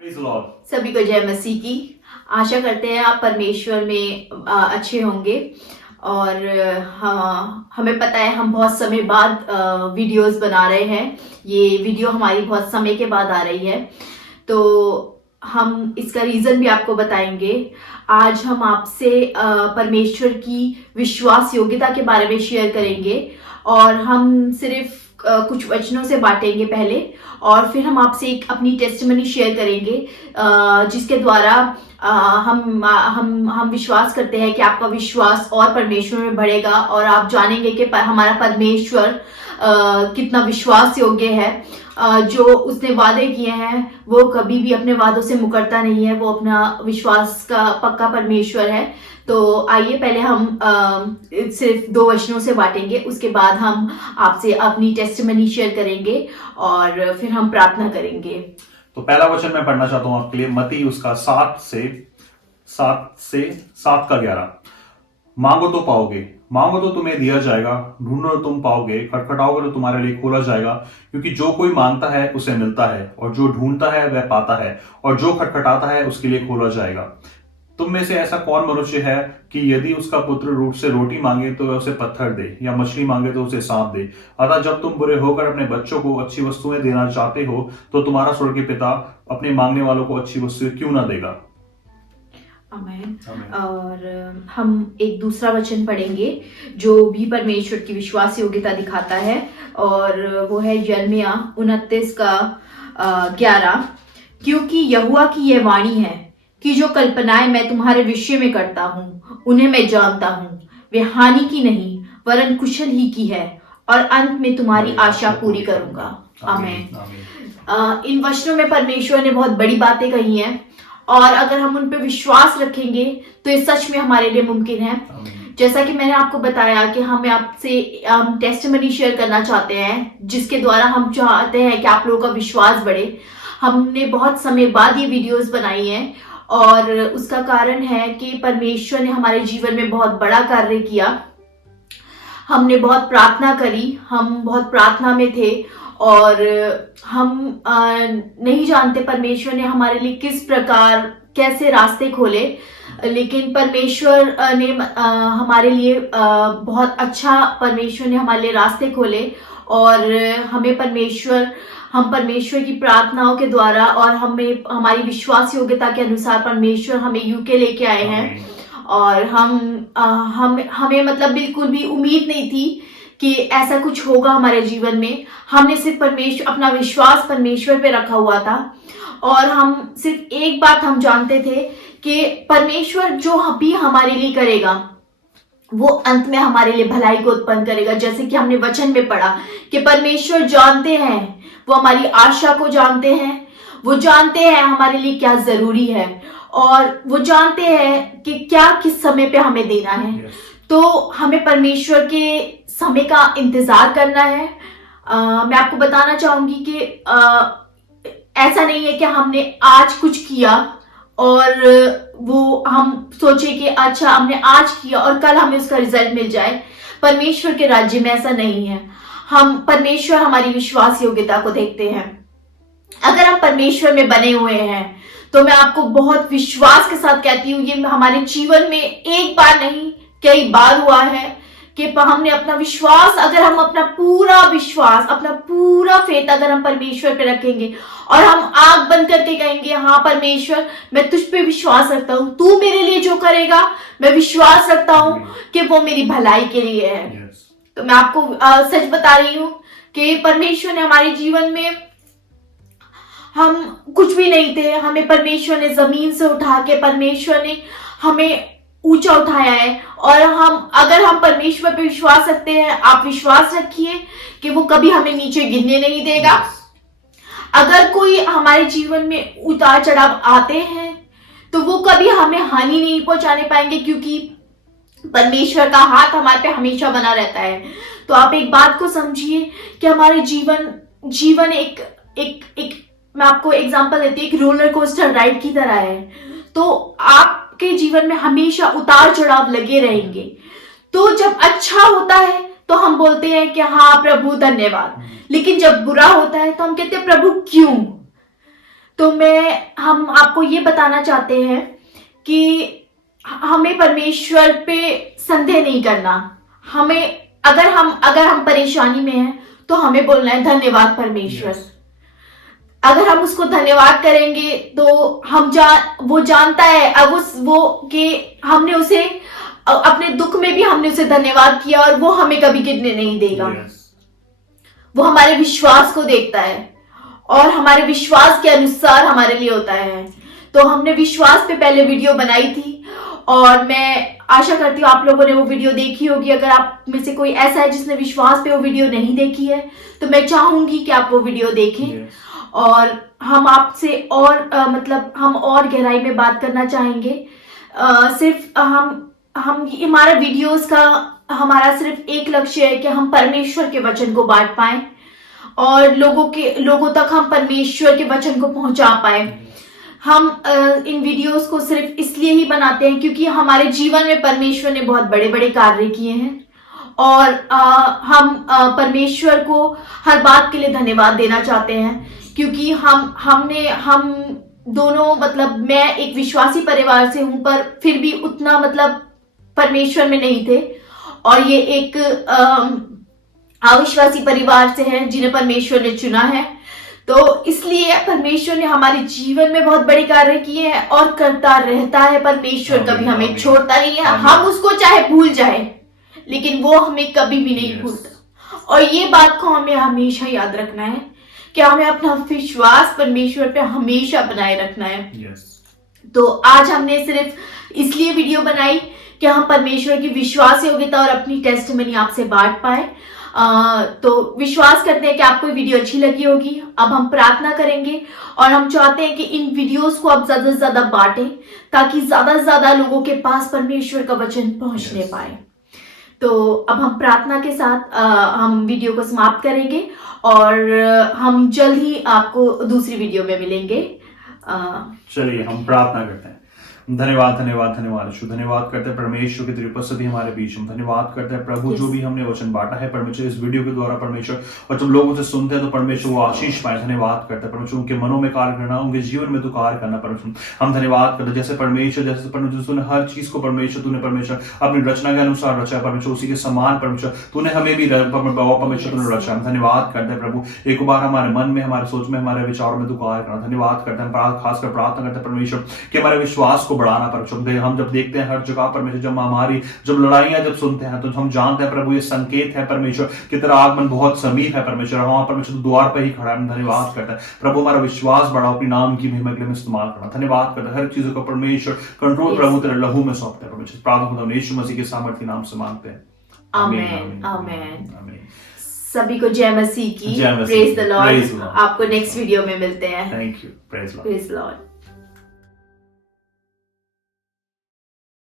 Praise the Lord. सभी को जय मसीह की। आशा करते हैं आप परमेश्वर में अच्छे होंगे। और हाँ, हमें पता है हम बहुत समय बाद वीडियोस बना रहे हैं। ये वीडियो हमारी बहुत समय के बाद आ रही है, तो हम इसका रीज़न भी आपको बताएंगे। आज हम आपसे परमेश्वर की विश्वास योग्यता के बारे में शेयर करेंगे, और हम सिर्फ कुछ वचनों से बांटेंगे पहले, और फिर हम आपसे एक अपनी टेस्टिमनी शेयर करेंगे, जिसके द्वारा हम विश्वास करते हैं कि आपका विश्वास और परमेश्वर में बढ़ेगा, और आप जानेंगे कि हमारा परमेश्वर कितना विश्वास योग्य है। जो उसने वादे किए हैं वो कभी भी अपने वादों से मुकरता नहीं है। वो अपना विश्वास का पक्का परमेश्वर है। तो आइए पहले हम सिर्फ 2 वचनों से बांटेंगे, उसके बाद हम आपसे अपनी टेस्टिमनी शेयर करेंगे और फिर हम प्रार्थना करेंगे। तो पहला वचन मैं पढ़ना चाहता हूं आपके लिए, मत्ती उसका 7 का 11। मांगो तो पाओगे, मांगो तो तुम्हें दिया जाएगा, ढूंढो तो तुम पाओगे, खटखटाओगे तो तुम्हारे लिए खोला जाएगा। क्योंकि जो कोई मांगता है उसे मिलता है, और जो ढूंढता है वह पाता है, और जो खटखटाता है उसके लिए खोला जाएगा। तुम में से ऐसा कौन मनुष्य है कि यदि उसका पुत्र रूप से रोटी मांगे तो वह उसे पत्थर दे, या मछली मांगे तो उसे सांप दे? अतः जब तुम बुरे होकर अपने बच्चों को अच्छी वस्तुएं देना चाहते हो, तो तुम्हारा स्वर्गीय पिता अपने मांगने वालों को अच्छी वस्तुएं क्यों ना देगा। आमीन। आमीन। और हम एक दूसरा वचन पढ़ेंगे जो भी परमेश्वर की विश्वास योग्यता दिखाता है, और वो है यिर्मयाह 29 का 11। क्योंकि यहोवा की यह वाणी है कि जो कल्पनाएं मैं तुम्हारे विषय में करता हूँ उन्हें मैं जानता हूँ, वे हानि की नहीं वरन कुशल ही की है, और अंत में तुम्हारी आशा पूरी करूंगा। आमीन। इन वचनों में परमेश्वर ने बहुत बड़ी बातें कही हैं, और अगर हम उन पे विश्वास रखेंगे तो ये सच में हमारे लिए मुमकिन है। जैसा कि मैंने आपको बताया कि हमें आपसे टेस्टिमनी शेयर करना चाहते हैं, जिसके द्वारा हम चाहते हैं कि आप लोगों का विश्वास बढ़े। हमने बहुत समय बाद ये वीडियोस बनाई हैं, और उसका कारण है कि परमेश्वर ने हमारे जीवन में बहुत बड़ा कार्य किया। हमने बहुत प्रार्थना करी, हम बहुत प्रार्थना में थे, और हम नहीं जानते परमेश्वर ने हमारे लिए किस प्रकार कैसे रास्ते खोले, लेकिन परमेश्वर ने हमारे लिए बहुत अच्छा परमेश्वर ने हमारे लिए रास्ते खोले, और हम परमेश्वर की प्रार्थनाओं के द्वारा और हमारी विश्वास योग्यता के अनुसार परमेश्वर हमें यूके लेके आए हैं। और हमें मतलब बिल्कुल भी उम्मीद नहीं थी कि ऐसा कुछ होगा हमारे जीवन में। हमने सिर्फ अपना विश्वास परमेश्वर पे रखा हुआ था, और हम सिर्फ एक बात हम जानते थे कि परमेश्वर जो भी हमारे लिए करेगा वो अंत में हमारे लिए भलाई को उत्पन्न करेगा। जैसे कि हमने वचन में पढ़ा कि परमेश्वर जानते हैं, वो हमारी आशा को जानते हैं, वो जानते हैं हमारे लिए क्या जरूरी है, और वो जानते हैं कि क्या किस समय पे हमें देना है। तो हमें परमेश्वर के समय का इंतजार करना है। मैं आपको बताना चाहूंगी कि ऐसा नहीं है कि हमने आज कुछ किया और वो हम सोचे कि अच्छा हमने आज किया और कल हमें उसका रिजल्ट मिल जाए। परमेश्वर के राज्य में ऐसा नहीं है। परमेश्वर हमारी विश्वास योग्यता को देखते हैं। अगर हम परमेश्वर में बने हुए हैं तो मैं आपको बहुत विश्वास के साथ कहती हूँ, ये हमारे जीवन में एक बार नहीं कई बार हुआ है कि हमने अपना विश्वास, अगर हम अपना पूरा विश्वास, अपना पूरा फेथ अगर हम परमेश्वर पे रखेंगे और हम आंख बंद करके कहेंगे हाँ परमेश्वर मैं तुझ पे विश्वास रखता हूँ, तू मेरे लिए जो करेगा मैं विश्वास रखता हूँ कि वो मेरी भलाई के लिए है। तो मैं आपको सच बता रही हूँ कि परमेश्वर ने हमारे जीवन में, हम कुछ भी नहीं थे, हमें परमेश्वर ने जमीन से उठा के परमेश्वर ने हमें ऊंचा उठाया है। और अगर हम परमेश्वर पे विश्वास रखते हैं, आप विश्वास रखिए कि वो कभी हमें नीचे गिरने नहीं देगा। अगर कोई हमारे जीवन में उतार चढ़ाव आते हैं तो वो कभी हमें हानि नहीं पहुंचाने पाएंगे, क्योंकि परमेश्वर का हाथ हमारे पे हमेशा बना रहता है। तो आप एक बात को समझिए कि हमारे जीवन एक मैं आपको एग्जांपल देती हूँ, एक रोलर कोस्टर राइड की तरह है। तो आपके जीवन में हमेशा उतार चढ़ाव लगे रहेंगे। तो जब अच्छा होता है तो हम बोलते हैं कि हाँ प्रभु धन्यवाद, लेकिन जब बुरा होता है तो हम कहते हैं प्रभु क्यों। तो हम आपको ये बताना चाहते हैं कि हमें परमेश्वर पे संदेह नहीं करना। अगर हम परेशानी में हैं तो हमें बोलना है धन्यवाद परमेश्वर। अगर हम उसको धन्यवाद करेंगे तो वो जानता है अब वो कि हमने उसे अपने दुख में भी हमने उसे धन्यवाद किया और वो हमें कभी गिरने नहीं देगा। वो हमारे विश्वास को देखता है और हमारे विश्वास के अनुसार हमारे लिए होता है। तो हमने विश्वास पे पहले वीडियो बनाई थी और मैं आशा करती हूँ आप लोगों ने वो वीडियो देखी होगी। अगर आप में से कोई ऐसा है जिसने विश्वास पे वो वीडियो नहीं देखी है तो मैं चाहूंगी कि आप वो वीडियो देखें। और हम आपसे और हम और गहराई में बात करना चाहेंगे। सिर्फ हमारा वीडियोस का हमारा सिर्फ एक लक्ष्य है कि हम परमेश्वर के वचन को बांट पाएं और लोगों तक हम परमेश्वर के वचन को पहुंचा पाए। हम इन वीडियोस को सिर्फ इसलिए ही बनाते हैं क्योंकि हमारे जीवन में परमेश्वर ने बहुत बड़े बड़े कार्य किए हैं और हम परमेश्वर को हर बात के लिए धन्यवाद देना चाहते हैं। क्योंकि हम दोनों मैं एक विश्वासी परिवार से हूं पर फिर भी उतना परमेश्वर में नहीं थे और ये एक अविश्वासी परिवार से है जिन्हें परमेश्वर ने चुना है। तो इसलिए परमेश्वर ने हमारे जीवन में बहुत बड़े कार्य किए हैं और करता रहता है। परमेश्वर कभी हमें छोड़ता नहीं है। हम उसको चाहे भूल जाए लेकिन वो हमें कभी भी नहीं भूलता। और ये बात को हमें हमेशा याद रखना है कि हमें अपना विश्वास परमेश्वर पे हमेशा बनाए रखना है। तो आज हमने सिर्फ इसलिए वीडियो बनाई कि हम परमेश्वर की विश्वास योग्यता और अपनी टेस्टिमनी आपसे बांट पाए। तो विश्वास करते हैं कि आपको वीडियो अच्छी लगी होगी। अब हम प्रार्थना करेंगे और हम चाहते हैं कि इन वीडियोस को आप ज्यादा से ज्यादा बांटें ताकि ज्यादा से ज्यादा लोगों के पास परमेश्वर का वचन पहुंचने पाए। तो अब हम प्रार्थना के साथ हम वीडियो को समाप्त करेंगे और हम जल्द ही आपको दूसरी वीडियो में मिलेंगे। चलिए हम प्रार्थना करते हैं। धन्यवाद धन्यवाद धन्यवाद यीशु, धन्यवाद करते हैं परमेश्वर की तेरी उपस्थिति हमारे बीच में। धन्यवाद करते हैं प्रभु जो भी हमने वचन बांटा है परमेश्वर इस वीडियो के द्वारा परमेश्वर, और जब लोग उसे सुनते हैं तो परमेश्वर वो आशीष पाए। धन्यवाद करते हैं परमेश्वर उनके मनों में कार्य करना, उनके जीवन में तू कार्य करना परमेश्वर। हम धन्यवाद करते हैं जैसे परमेश्वर तूने हर चीज को परमेश्वर अपनी रचना के अनुसार रचा परमेश्वर, उसी के समान परमेश्वर तूने हमें भी परमेश्वर तूने रचा। हम धन्यवाद करते हैं प्रभु एक बार हमारे मन में, हमारे सोच में, हमारे विचारों में तू कार्य करना। धन्यवाद करते हैं, खासकर प्रार्थना करते हैं परमेश्वर कि हमारे विश्वास को बढ़ाना परमेश्वर। हम जब देखते हैं हर जगह परमेश्वर जब लड़ाइयां जब सुनते हैं तो हम जानते हैं प्रभु ये संकेत है परमेश्वर कि तेरा आगमन बहुत समीप है परमेश्वर। वहां परमेश्वर द्वार पर ही खड़ा है। धन्यवाद करता है प्रभु हमारा विश्वास बढ़ाओ, अपनी नाम की महिमा के लिए इस्तेमाल करना। धन्यवाद करता है हर चीजों को परमेश्वर कंट्रोल प्रभु तेरे लहू में सौंपते हैं परमेश्वर। प्रार्थना यीशु मसीह के सामर्थ्य नाम से मांगते हैं, आमीन आमीन आमीन। सभी को जय मसीह की। Praise the Lord. आपको नेक्स्ट वीडियो में मिलते हैं। Thank you. Praise Lord.